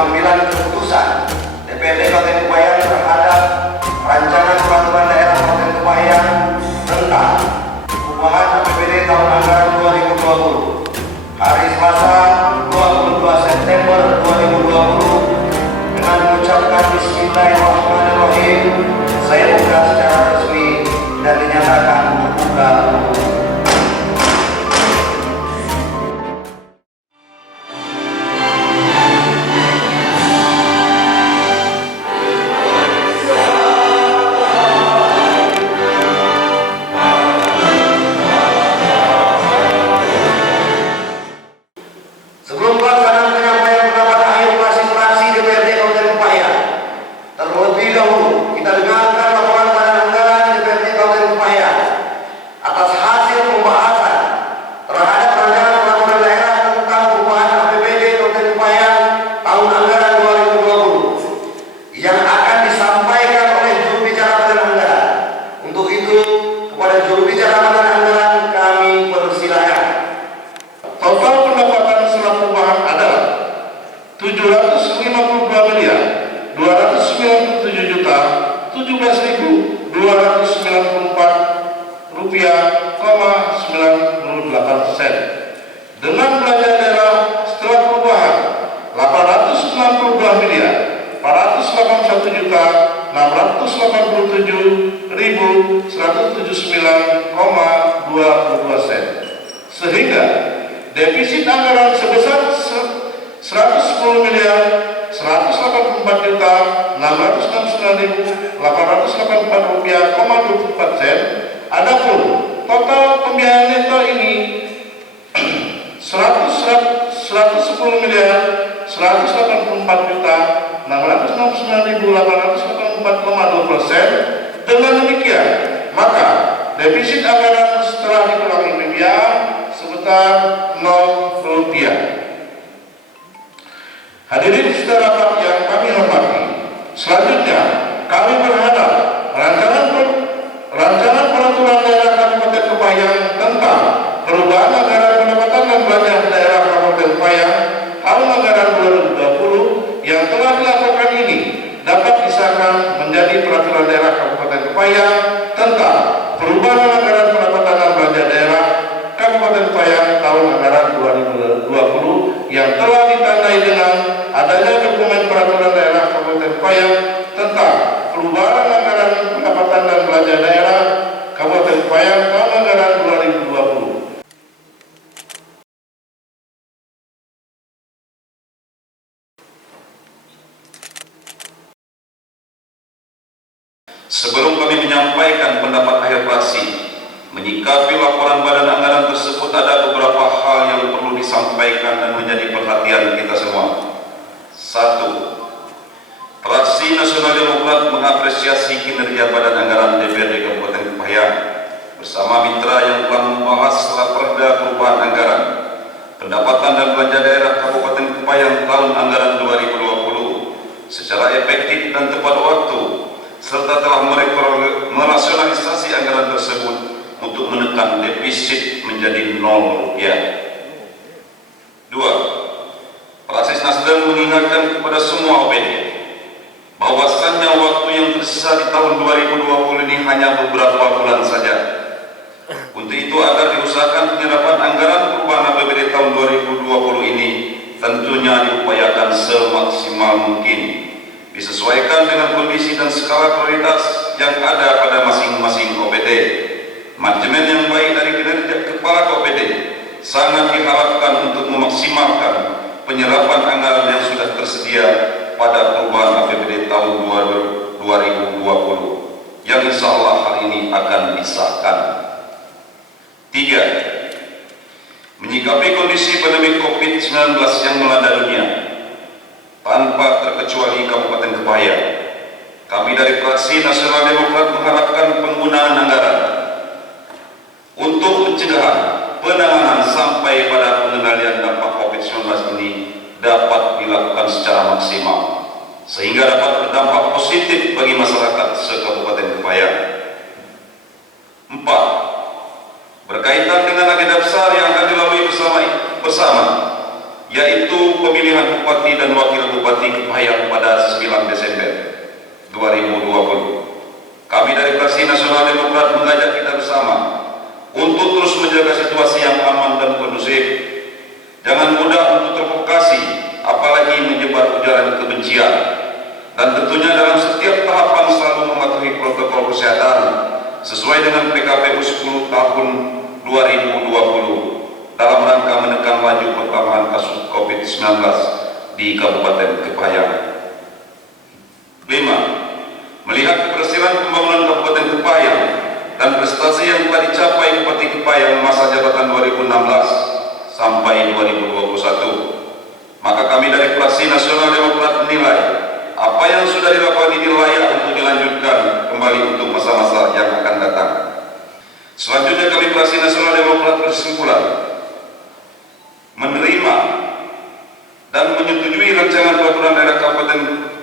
pengambilan keputusan DPRD Kabupaten Kepahyang terhadap rancangan peraturan daerah Kabupaten Kepahyang tentang perubahan APBD tahun anggaran 2020 hari Selasa 22 September 2020 dengan mengucapkan Bismillahirrahmanirrahim. Saya buka secara resmi dan dinyatakan terbuka umum. Sebelum pelaksanaan penyampaian pendapat akhir fraksi DPRD Kabupaten Kepahyang, terlebih dahulu kita dengarkan laporan badan anggaran DPRD Kabupaten Kepahyang atas hasil pembahasan terhadap rancangan peraturan daerah tentang perubahan APBD Kabupaten Kepahyang tahun anggaran 2020 yang akan disampaikan oleh juru bicara badan anggaran. Untuk itu, kepada juru bicara badan anggaran kami persilakan. Total pendapatan setelah perubahan adalah 752.297.17.294 rupiah,98 sen. Dengan belanja daerah setelah perubahan 890.481.179,22 sen. Sehingga defisit anggaran sebesar 110.184.669.884 rupiah,24 sen. Adapun total pembiayaan neto ini 110.184.669.884,20 sen. Dengan demikian, maka defisit anggaran setelah dikurangi pembiayaan sebesar 0 rupiah. Hadirin saudara yang kami hormati, selanjutnya kami berharap rancangan peraturan daerah Kabupaten Kepahyang tentang perubahan anggaran pendapatan dan belanja daerah Kabupaten Kepahyang tahun anggaran 2020 yang telah dilakukan ini dapat disahkan menjadi peraturan daerah Kabupaten Kepahyang tentang perubahan anggaran pendapatan dan belanja daerah Kabupaten Kepahyang tahun anggaran 2020 yang telah ditandai dengan adanya dokumen peraturan daerah Kabupaten Kepahyang tentang perubahan anggaran pendapatan dan belanja daerah Kabupaten Kepahyang tahun anggaran 2020. Sebelum kami menyampaikan pendapat akhir fraksi, menyikapi laporan badan anggaran tersebut ada beberapa hal yang perlu disampaikan dan menjadi perhatian kita semua. 1. Fraksi Nasional Demokrat mengapresiasi kinerja badan anggaran DPRD Kabupaten Kepahyang bersama mitra yang telah membahas Raperda perubahan anggaran pendapatan dan belanja daerah Kabupaten Kepahyang tahun anggaran 2020 secara efektif dan tepat waktu, serta telah merasionalisasi anggaran tersebut untuk menekan defisit menjadi 0 rupiah. 2. Fraksi Nasdem mengingatkan kepada semua OPD bahwasannya waktu yang tersisa di tahun 2020 ini hanya beberapa bulan saja. Untuk itu agar diusahakan penyerapan anggaran perubahan APBD tahun 2020 ini tentunya diupayakan semaksimal mungkin, disesuaikan dengan kondisi dan skala prioritas yang ada pada masing-masing OPD. Manajemen yang baik dari kinerja kepala OPD sangat diharapkan untuk memaksimalkan penyerapan anggaran yang sudah tersedia pada perubahan APBD tahun 2020 yang insya Allah hal ini akan disahkan. 3. Menyikapi kondisi pandemi COVID-19 yang melanda dunia tanpa terkecuali Kabupaten Kepahyang, kami dari Fraksi Nasional Demokrat mengharapkan penggunaan anggaran untuk pencegahan, penanganan sampai pada pengendalian dampak COVID-19 ini dapat dilakukan secara maksimal sehingga dapat berdampak positif bagi masyarakat se-Kabupaten Kepahyang. 4. Berkaitan dengan agenda besar yang akan dilalui bersama yaitu pemilihan Bupati dan Wakil Bupati Kepahayang pada 9 Desember 2020. Kami dari Fraksi Nasional Demokrat mengajak kita bersama untuk terus menjaga situasi yang aman dan kondusif. Jangan mudah untuk terprovokasi, apalagi menyebar ujaran kebencian. Dan tentunya dalam setiap tahapan selalu mematuhi protokol kesehatan sesuai dengan PKPU 10 tahun 2020 dalam rangka menekan laju pertambahan kasus COVID-19 di Kabupaten Kepahayang. 5. Melihat keberhasilan pembangunan Kabupaten Kepahayang dan prestasi yang telah dicapai Bupati Kepahayang masa jabatan 2016 sampai 2021, maka kami dari Fraksi Nasional Demokrat menilai apa yang sudah dilakukan ini layak untuk dilanjutkan kembali untuk masa-masa yang akan datang. Selanjutnya kami Fraksi Nasional Demokrat berkesimpulan menerima dan menyetujui rancangan peraturan daerah Kabupaten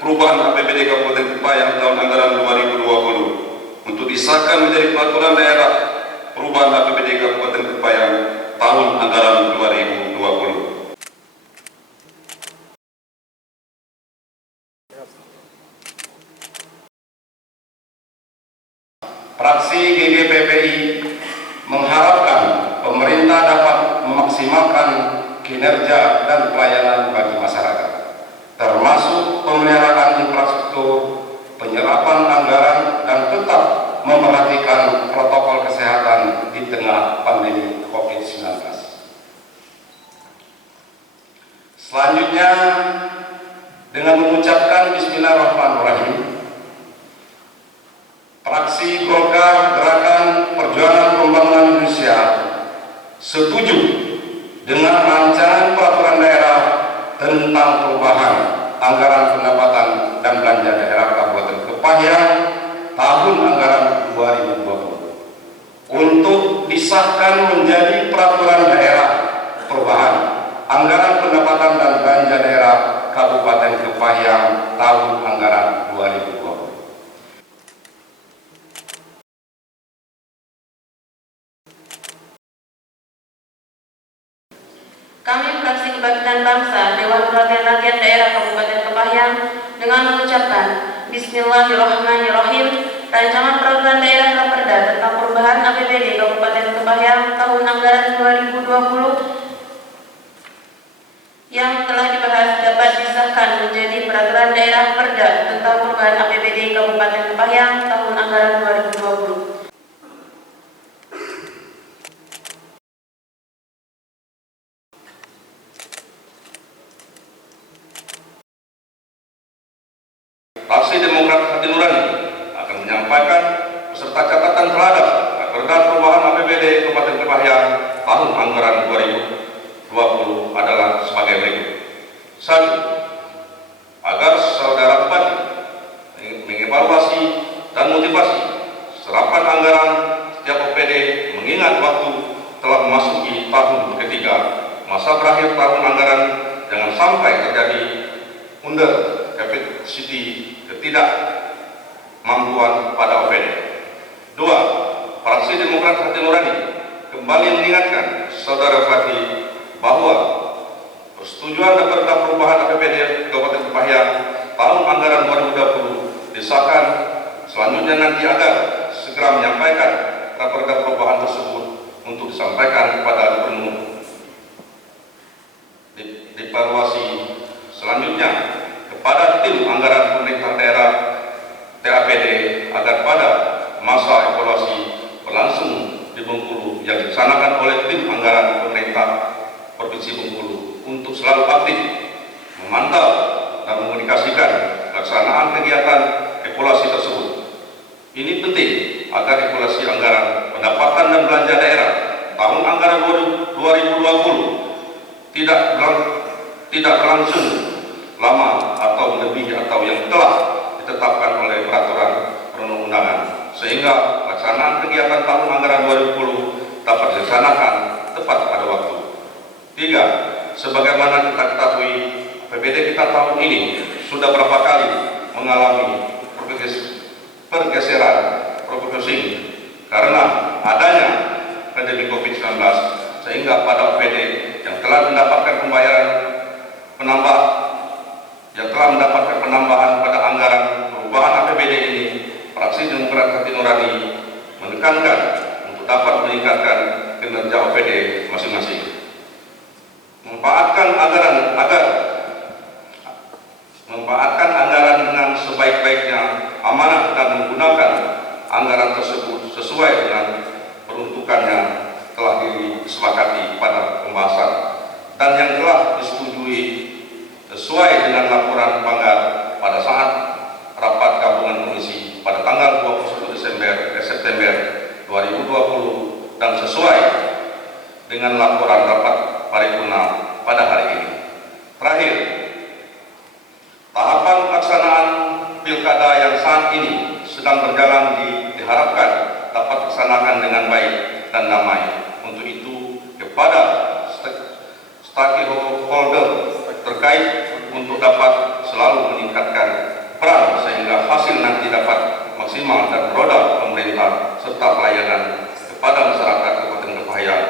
perubahan APBD Kabupaten Kepahayang tahun anggaran 2020 untuk disahkan menjadi peraturan daerah perubahan APBD Kabupaten Kepahayang tahun anggaran 2020. Fraksi GGPPI mengharapkan pemerintah dapat memaksimalkan kinerja dan pelayanan bagi masyarakat, termasuk pemeliharaan infrastruktur, penyerapan anggaran, dan tetap memperhatikan protokol kesehatan di tengah pandemi COVID-19. Selanjutnya, dengan mengucapkan Bismillahirrahmanirrahim, Fraksi Golkar Gerakan Perjuangan Pembangunan Indonesia setuju dengan rancangan peraturan daerah tentang perubahan anggaran pendapatan dan belanja daerah Kabupaten Kepahayang tahun anggaran 2020 untuk disahkan menjadi peraturan daerah perubahan anggaran pendapatan dan belanja daerah Kabupaten Kepahayang tahun anggaran 2020. Kami Fraksi Kebangkitan Bangsa Dewan Perwakilan Rakyat Daerah Kabupaten Kepahayang dengan mengucapkan Bismillahirrahmanirrahim, rancangan peraturan daerah Raperda tentang perubahan APBD Kabupaten Kepahayang tahun anggaran 2020 yang telah dibahas dapat disahkan menjadi peraturan daerah Perda tentang perubahan APBD Kabupaten Kepahayang tahun anggaran 2020. Fraksi Demokrat Hati Nurani akan menyampaikan beserta catatan terhadap Raperda Perubahan APBD Kabupaten Kepahayang tahun anggaran 2020 adalah sebagai berikut. 1. Agar saudara Bupati mengevaluasi dan motivasi serapan anggaran setiap OPD mengingat waktu telah memasuki tahun ketiga masa berakhir tahun anggaran, jangan sampai terjadi under capacity ketidakmampuan pada OPD. 2. Fraksi Demokrat Hati Nurani kembali mengingatkan saudara Bupati bahwa persetujuan Raperda Perubahan APBD Kabupaten Kepahayang tahun anggaran 2020 disahkan selanjutnya nanti agar segera menyampaikan Raperda Perubahan tersebut untuk disampaikan kepada Gubernur. Dievaluasi selanjutnya kepada tim anggaran pemerintah daerah TAPD agar pada masa evaluasi berlangsung di Bengkulu yang dilaksanakan oleh tim anggaran pemerintah Provinsi Bengkulu untuk selalu aktif memantau dan mengomunikasikan pelaksanaan kegiatan evaluasi tersebut. Ini penting agar evaluasi anggaran pendapatan dan belanja daerah tahun anggaran 2020 tidak berlangsung lama atau lebih atau yang telah ditetapkan oleh peraturan perundang-undangan, sehingga pelaksanaan kegiatan tahun anggaran 2020 dapat dilaksanakan tepat pada waktu. 3. Sebagaimana kita ketahui, APBD kita tahun ini sudah berapa kali mengalami pergeseran refocusing karena adanya pandemi COVID-19, sehingga pada APBD yang telah mendapatkan pembayaran penambah yang telah mendapatkan penambahan pada anggaran perubahan APBD ini, Fraksi Demokrat Hati Nurani menekankan untuk dapat meningkatkan kinerja OPD masing-masing. Memanfaatkan anggaran dengan sebaik-baiknya, amanah, dan menggunakan anggaran tersebut sesuai dengan peruntukannya telah disepakati pada pembahasan dan yang telah disetujui sesuai dengan laporan Banggar pada saat rapat gabungan komisi pada tanggal 21 September 2020 dan sesuai dengan laporan rapat paripurna pada hari ini. Terakhir, tahapan pelaksanaan pilkada yang saat ini sedang berjalan diharapkan dapat dilaksanakan dengan baik dan damai. Untuk itu, kepada stakeholder terkait untuk dapat selalu meningkatkan peran sehingga hasil nanti dapat maksimal dan roda pemerintah serta pelayanan kepada masyarakat Kabupaten Kepahyang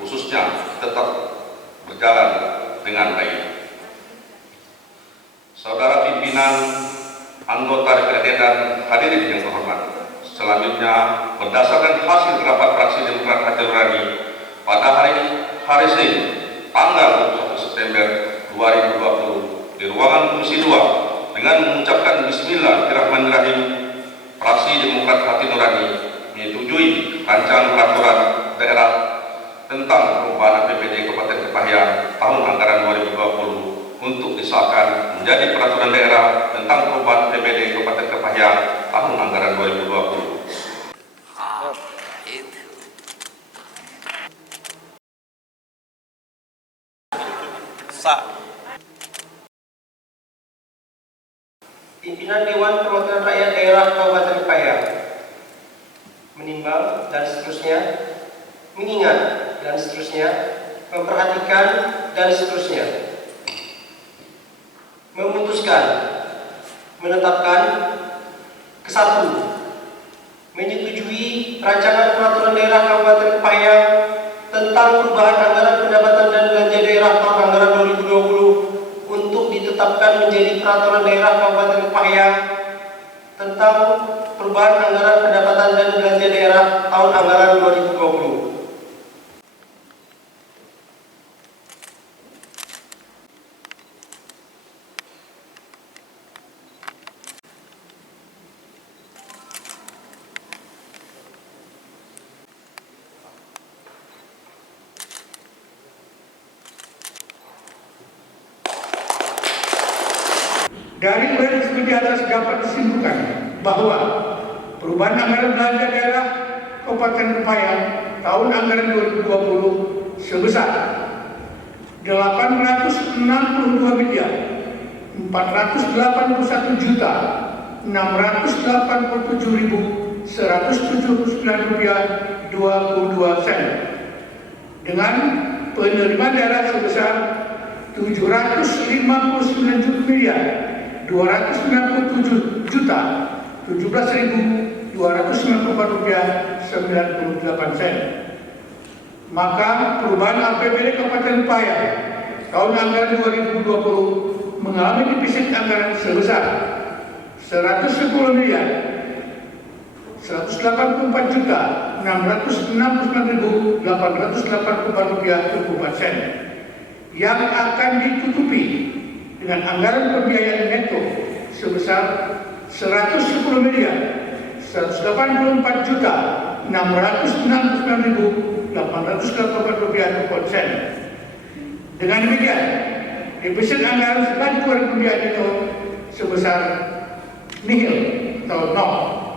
khususnya tetap berjalan dengan baik. Saudara pimpinan, anggota DPRD dan hadirin yang terhormat, selanjutnya berdasarkan hasil rapat Fraksi Demokrat Hati Nurani pada hari Senin tanggal 21 September 2020 di ruangan Komisi 2 dengan mengucapkan Bismillahirrahmanirrahim, Fraksi Demokrat Hati Nurani menyetujui rancangan peraturan daerah tentang perubahan APBD Kabupaten Kepahyang tahun anggaran 2020 untuk disahkan menjadi peraturan daerah tentang perubahan APBD Kabupaten Kepahyang tahun anggaran 2020. Pimpinan Dewan Perwakilan Rakyat Daerah Kabupaten Kepahyang menimbang dan seterusnya, mengingat dan seterusnya, memperhatikan dan seterusnya, memutuskan, menetapkan, kesatu, menyetujui rancangan peraturan daerah Kabupaten Kepahyang tentang perubahan anggaran pendapatan dan belanja daerah tahun anggaran 2020 untuk ditetapkan menjadi peraturan daerah Kabupaten Kepahyang tentang perubahan anggaran pendapatan dan belanja daerah tahun anggaran 2020. Dari diskusi di atas dapat disimpulkan bahwa perubahan anggaran belanja daerah Kabupaten Kepahyang tahun anggaran 2020 sebesar 862.481.687.179 sen dengan penerimaan daerah sebesar 759.294.98 sen. Maka perubahan APBD Kabupaten Kepahyang tahun anggaran 2020 mengalami defisit anggaran sebesar 110.184.669.884 sen yang akan ditutupi dengan anggaran pembiayaan neto sebesar 110.184.669.884 rupiah per sen. Dengan demikian, defisit anggaran setelah dikeluarkan pembiayaan neto sebesar nihil atau nol.